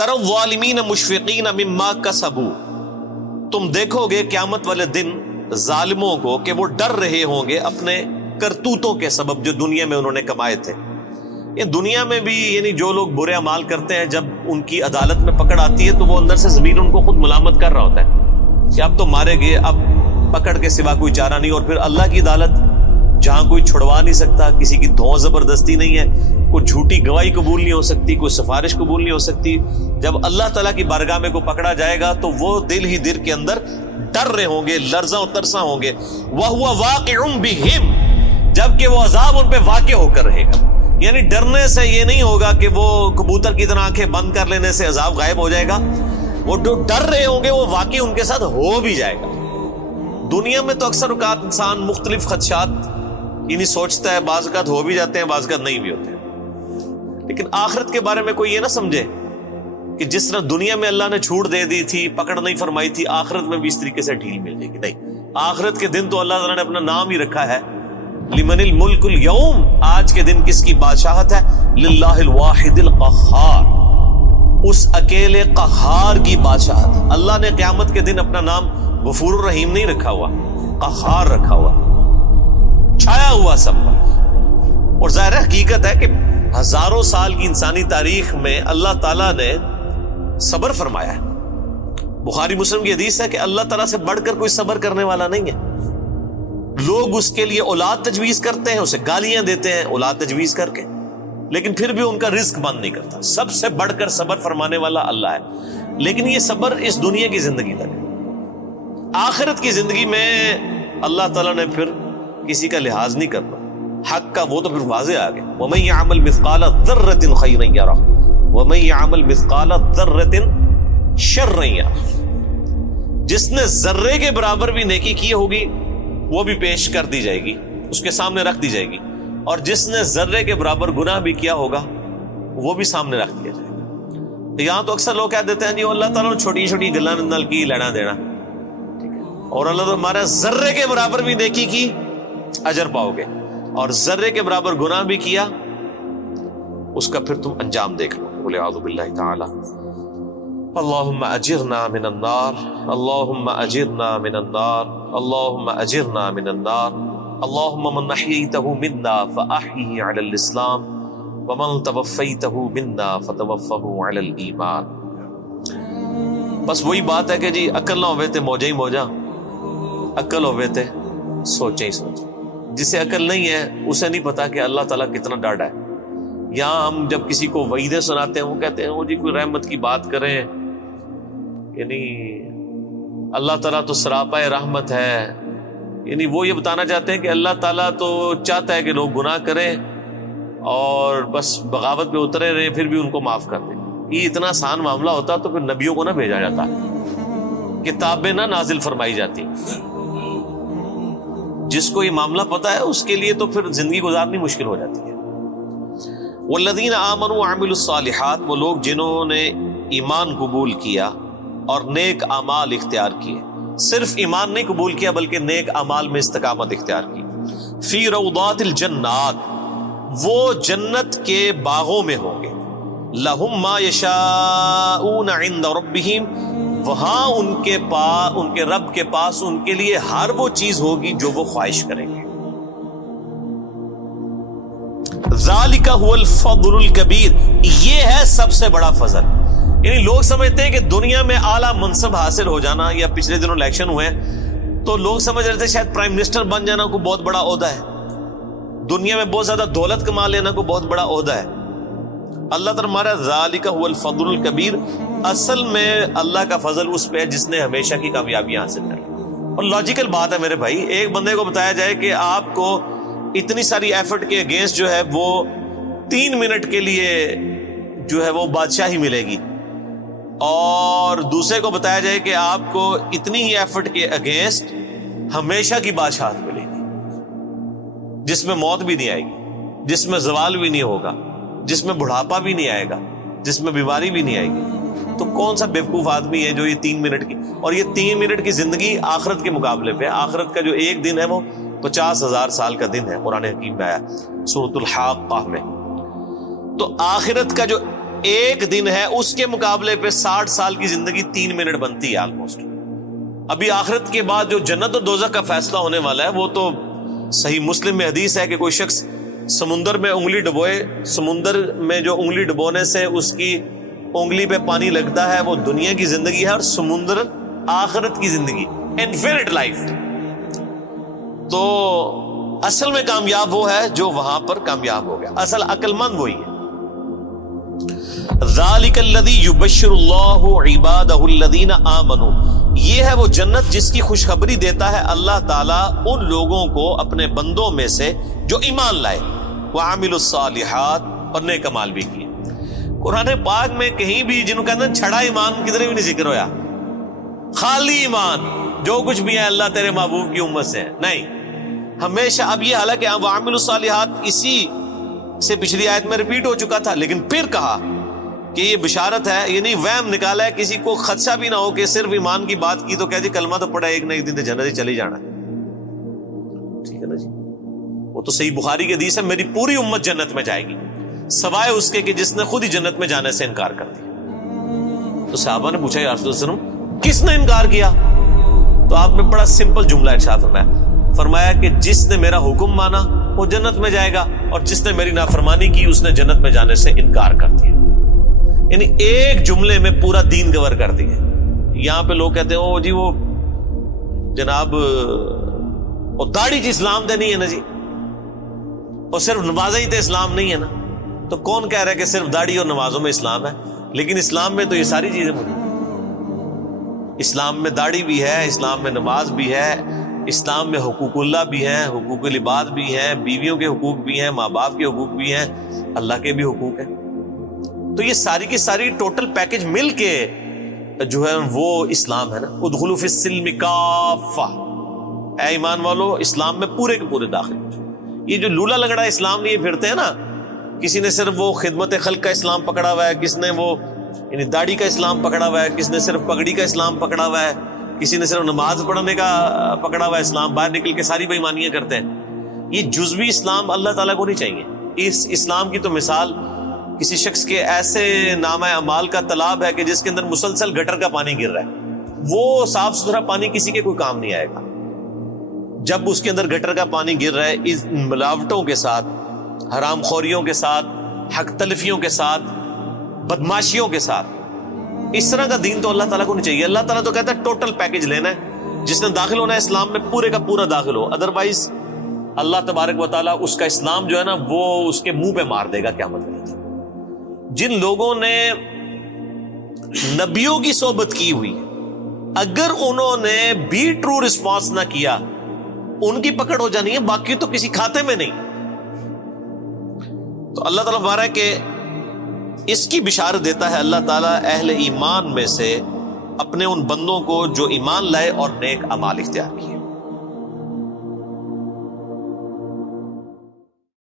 ترى الظالمین مشفقین مما کسبوا، تم دیکھو گے قیامت والے دن ظالموں کو کہ وہ ڈر رہے ہوں گے اپنے کرتوتوں کے سبب جو دنیا میں انہوں نے کمائے تھے۔ یہ دنیا میں بھی یعنی جو لوگ برے اعمال کرتے ہیں جب ان کی عدالت میں پکڑ آتی ہے تو وہ اندر سے ضمیر ان کو خود ملامت کر رہا ہوتا ہے کہ اب تو مارے گئے، اب پکڑ کے سوا کوئی چارہ نہیں۔ اور پھر اللہ کی عدالت جہاں کوئی چھڑوا نہیں سکتا، کسی کی دھوں زبردستی نہیں ہے، کوئی جھوٹی گواہی قبول نہیں ہو سکتی، کوئی سفارش قبول نہیں ہو سکتی، جب اللہ تعالیٰ کی بارگاہ میں کو پکڑا جائے گا تو وہ دل ہی دل کے اندر ڈر رہے ہوں گے، لرزاں و ترساں ہوں گے۔ وَهُوَ وَاقِعٌ بِهِمْ، جبکہ وہ عذاب ان پہ واقع ہو کر رہے گا۔ یعنی ڈرنے سے یہ نہیں ہوگا کہ وہ کبوتر کی طرح آنکھیں بند کر لینے سے عذاب غائب ہو جائے گا، وہ جو ڈر رہے ہوں گے وہ واقعی ان کے ساتھ ہو بھی جائے گا۔ دنیا میں تو اکثر اوقات انسان مختلف خدشات یعنی سوچتا ہے، بعض اوقات ہو بھی جاتے ہیں، بعض اوقات نہیں بھی ہوتے ہیں، لیکن آخرت کے بارے میں کوئی یہ نہ سمجھے کہ جس طرح دنیا میں اللہ نے چھوٹ دے دی تھی، پکڑ نہیں فرمائی تھی، آخرت میں بھی اس طریقے سے ڈھیل مل جائے گی۔ نہیں، آخرت کے دن تو اللہ تعالیٰ نے اپنا نام ہی رکھا ہے، لمن الملک اليوم، آج کے دن کس کی بادشاہت ہے؟ للہ الواحد القہار، اس اکیلے قہار کی بادشاہت۔ اللہ نے قیامت کے دن اپنا نام غفور الرحیم نہیں رکھا ہوا، قہار رکھا ہوا، چھایا ہوا سب پر۔ اور ظاہر حقیقت ہے کہ ہزاروں سال کی انسانی تاریخ میں اللہ تعالیٰ نے صبر فرمایا ہے۔ بخاری مسلم کی حدیث ہے کہ اللہ تعالیٰ سے بڑھ کر کوئی صبر کرنے والا نہیں ہے۔ لوگ اس کے لیے اولاد تجویز کرتے ہیں، اسے گالیاں دیتے ہیں اولاد تجویز کر کے، لیکن پھر بھی ان کا رزق بند نہیں کرتا۔ سب سے بڑھ کر صبر فرمانے والا اللہ ہے، لیکن یہ صبر اس دنیا کی زندگی تک ہے۔ آخرت کی زندگی میں اللہ تعالیٰ نے پھر کسی کا لحاظ نہیں کرنا، حق کا وہ تو پھر واضح آ گیا۔ وَمَن يَعْمَلْ مِثْقَالَ ذَرَّةٍ خَيْرًا يَرَهُ وَمَن يَعْمَلْ مِثْقَالَ ذَرَّةٍ شَرًّا يَرَهُ، جس نے ذرے کے برابر بھی نیکی کی ہوگی وہ بھی پیش کر دی جائے گی، اس کے سامنے رکھ دی جائے گی، اور جس نے ذرے کے برابر گناہ بھی کیا ہوگا وہ بھی سامنے رکھ دیا جائے گا۔ یہاں تو اکثر لوگ کہہ دیتے ہیں جی اللہ تعالیٰ نے چھوٹی چھوٹی گلاں نال کی لینا دینا، اور اللہ تعالیٰ ہمارا ذرے کے برابر بھی نیکی کی اجر پاؤ گے، اور ذرے کے برابر گناہ بھی کیا اس کا پھر تم انجام دیکھ لو۔ بولے اعوذ باللہ تعالی اللہم اجرنا من النار، اللہم اجرنا من النار، اللہم اجرنا من النار، اللہم من احییتہ منا فاحیہ علی الاسلام ومن توفیتہ منا فتوفہ علی الایمان۔ بس وہی بات ہے کہ جی عقل نہ ہوئے تے موجہ ہی موجہ، عقل ہوئے تے سوچیں ہی سوچیں۔ جسے عقل نہیں ہے اسے نہیں پتا کہ اللہ تعالیٰ کتنا ڈاڈا ہے۔ یہاں ہم جب کسی کو وعیدیں سناتے ہیں وہ کہتے ہیں وہ جی کوئی رحمت کی بات کریں، یعنی اللہ تعالیٰ تو سراپا رحمت ہے، یعنی وہ یہ بتانا چاہتے ہیں کہ اللہ تعالیٰ تو چاہتا ہے کہ لوگ گناہ کریں اور بس بغاوت پہ اترے رہے پھر بھی ان کو معاف کر دیں۔ یہ اتنا آسان معاملہ ہوتا تو پھر نبیوں کو نہ بھیجا جاتا، کتابیں نہ نازل فرمائی جاتی۔ جس کو یہ معاملہ پتا ہے اس کے لیے تو پھر زندگی گزارنی مشکل ہو جاتی ہے۔ والذین آمنوا وعملوا الصالحات، وہ لوگ جنہوں نے ایمان قبول کیا اور نیک اعمال اختیار کیے، صرف ایمان نہیں قبول کیا بلکہ نیک اعمال میں استقامت اختیار کی۔ فی روضات الجنات، وہ جنت کے باغوں میں ہوں گے۔ لہم ما یشاءون عند ربہم، وہاں ان کے رب کے پاس ان کے لیے ہر وہ چیز ہوگی جو وہ خواہش کریں گے۔ ذالک هو الفضل الکبیر، یہ ہے سب سے بڑا فضل۔ یعنی لوگ سمجھتے ہیں کہ دنیا میں اعلیٰ منصب حاصل ہو جانا، یا پچھلے دنوں الیکشن ہوئے ہیں تو لوگ سمجھ رہے تھے شاید پرائم منسٹر بن جانا کوئی بہت بڑا عہدہ ہے، دنیا میں بہت زیادہ دولت کما لینا کوئی بہت بڑا عہدہ ہے۔ اللہ تعالیٰ ہمارا ذالک هو الفضل الکبیر، اصل میں اللہ کا فضل اس پہ ہے جس نے ہمیشہ کی کامیابیاں حاصل کر لی۔ اور لاجیکل بات ہے میرے بھائی، ایک بندے کو بتایا جائے کہ آپ کو اتنی ساری ایفرٹ کے اگینسٹ جو ہے وہ 3 منٹ کے لیے جو ہے وہ بادشاہی ملے گی، اور دوسرے کو بتایا جائے کہ آپ کو اتنی ہی ایفرٹ کے اگینسٹ ہمیشہ کی بادشاہت ملے گی، جس میں موت بھی نہیں آئے گی، جس میں زوال بھی نہیں ہوگا، جس میں بڑھاپا بھی نہیں آئے گا، جس میں بیماری بھی نہیں آئے گی۔ تو کون سا بیوقوف آدمی ہے جو یہ 3 منٹ کی، اور یہ 3 منٹ کی زندگی آخرت کے مقابلے پہ، آخرت کا جو ایک دن ہے وہ 50,000 سال کا دن ہے، قرآن حکیم میں آیا سورۃ الحاقہ میں۔ تو آخرت کا جو ایک دن ہے اس کے مقابلے پہ 60 سال کی زندگی 3 منٹ بنتی ہے آلموسٹ. ابھی آخرت کے بعد جو جنت اور دوزخ کا فیصلہ ہونے والا ہے وہ تو صحیح مسلم میں حدیث ہے کہ کوئی شخص سمندر میں انگلی ڈبوئے, سمندر میں جو انگلی ڈبونے سے اس کی انگلی پہ پانی لگتا ہے وہ دنیا کی زندگی ہے, اور سمندر آخرت کی زندگی, انفینٹ لائف. تو اصل میں کامیاب وہ ہے جو وہاں پر کامیاب ہو گیا, اصل عقل مند وہی ہے. ذالک الذی یبشر اللہ عبادہ الذین آمنوا, یہ ہے وہ جنت جس کی خوشخبری دیتا ہے اللہ تعالیٰ ان لوگوں کو اپنے بندوں میں سے جو ایمان لائے, وعملوا الصالحات, اور نیک اعمال بھی کیے. قرآن پاک میں کہیں بھی جنہوں کہتے ہیں چھڑا ایمان کدھر بھی نہیں ذکر ہویا, خالی ایمان جو کچھ بھی ہے اللہ تیرے محبوب کی امت سے ہے, نہیں. ہمیشہ اب یہ حالانکہ وعملوا الصالحات اسی سے پچھلی آیت میں ریپیٹ ہو چکا تھا, لیکن پھر کہا کہ یہ بشارت ہے, یعنی وہم نکالا ہے, کسی کو خدشہ بھی نہ ہو کہ صرف ایمان کی بات کی تو کہہ دی کلمہ تو پڑھا ایک نہ ایک دن تو جنت ہی چلی جانا ہے. ٹھیک ہے نا جی, وہ تو صحیح بخاری کی حدیث ہے, میری پوری امت جنت میں جائے گی سوائے اس کے کہ جس نے خود ہی جنت میں جانے سے انکار کر دیا. تو صحابہ نے پوچھا یا رسول اللہ صلی اللہ علیہ وسلم کس نے انکار کیا؟ تو آپ نے بڑا سمپل جملہ ارشاد فرمایا کہ جس نے میرا حکم مانا وہ جنت میں جائے گا, اور جس نے میری نافرمانی کی اس نے جنت میں جانے سے انکار کر دیا. یعنی ایک جملے میں پورا دین کور کر دیا. یہاں پہ لوگ کہتے ہیں او جی وہ جناب اور داڑھی جی اسلام دے نہیں ہے نا جی, اور صرف نمازیں ہی تو اسلام نہیں ہے نا. تو کون کہہ رہا ہے کہ صرف داڑھی اور نمازوں میں اسلام ہے؟ لیکن اسلام میں تو یہ ساری چیزیں موجود ہیں. اسلام میں داڑھی بھی ہے, اسلام میں نماز بھی ہے, اسلام میں حقوق اللہ بھی ہیں, حقوق العباد بھی ہیں, بیویوں کے حقوق بھی ہیں, ماں باپ کے حقوق بھی ہیں, اللہ کے بھی حقوق ہیں. تو یہ ساری کی ساری ٹوٹل پیکج مل کے جو ہے وہ اسلام ہے نا. ادخلوا فی السلم کافہ, اے ایمان والو اسلام میں پورے کے پورے داخل. یہ جو لولا لنگڑا اسلام لیے پھرتے ہیں نا, کسی نے صرف وہ خدمت خلق کا اسلام پکڑا ہوا ہے, کس نے وہ یعنی داڑھی کا اسلام پکڑا ہوا ہے, کس نے صرف پگڑی کا اسلام پکڑا ہوا ہے, کسی نے صرف نماز پڑھنے کا پکڑا ہوا ہے اسلام, باہر نکل کے ساری بے ایمانیاں کرتے ہیں. یہ جزوی اسلام اللہ تعالیٰ کو نہیں چاہیے. اس اسلام کی تو مثال کسی شخص کے ایسے نامہ اعمال کا تالاب ہے کہ جس کے اندر مسلسل گٹر کا پانی گر رہا ہے, وہ صاف ستھرا پانی کسی کے کوئی کام نہیں آئے گا. جب اس کے اندر گٹر کا پانی گر رہا ہے اس ملاوٹوں کے ساتھ, حرام خوریوں کے ساتھ, حق تلفیوں کے ساتھ, بدماشیوں کے ساتھ, اس طرح کا دین تو اللہ تعالیٰ کو نہیں چاہیے. اللہ تعالیٰ تو کہتا ہے ٹوٹل پیکج لینا ہے, جس نے داخل ہونا ہے اسلام میں پورے کا پورا داخل ہو, ادروائز اللہ تبارک و تعالیٰ اس کا اسلام جو ہے نا وہ اس کے منہ پہ مار دے گا قیامت کے دن. جن لوگوں نے نبیوں کی صحبت کی ہوئی, اگر انہوں نے بھی ٹرو رسپانس نہ کیا ان کی پکڑ ہو جانی ہے, باقی تو کسی کھاتے میں نہیں. تو اللہ تعالیٰ بارہ کہ اس کی بشارت دیتا ہے اللہ تعالیٰ اہل ایمان میں سے اپنے ان بندوں کو جو ایمان لائے اور نیک اعمال اختیار کیے.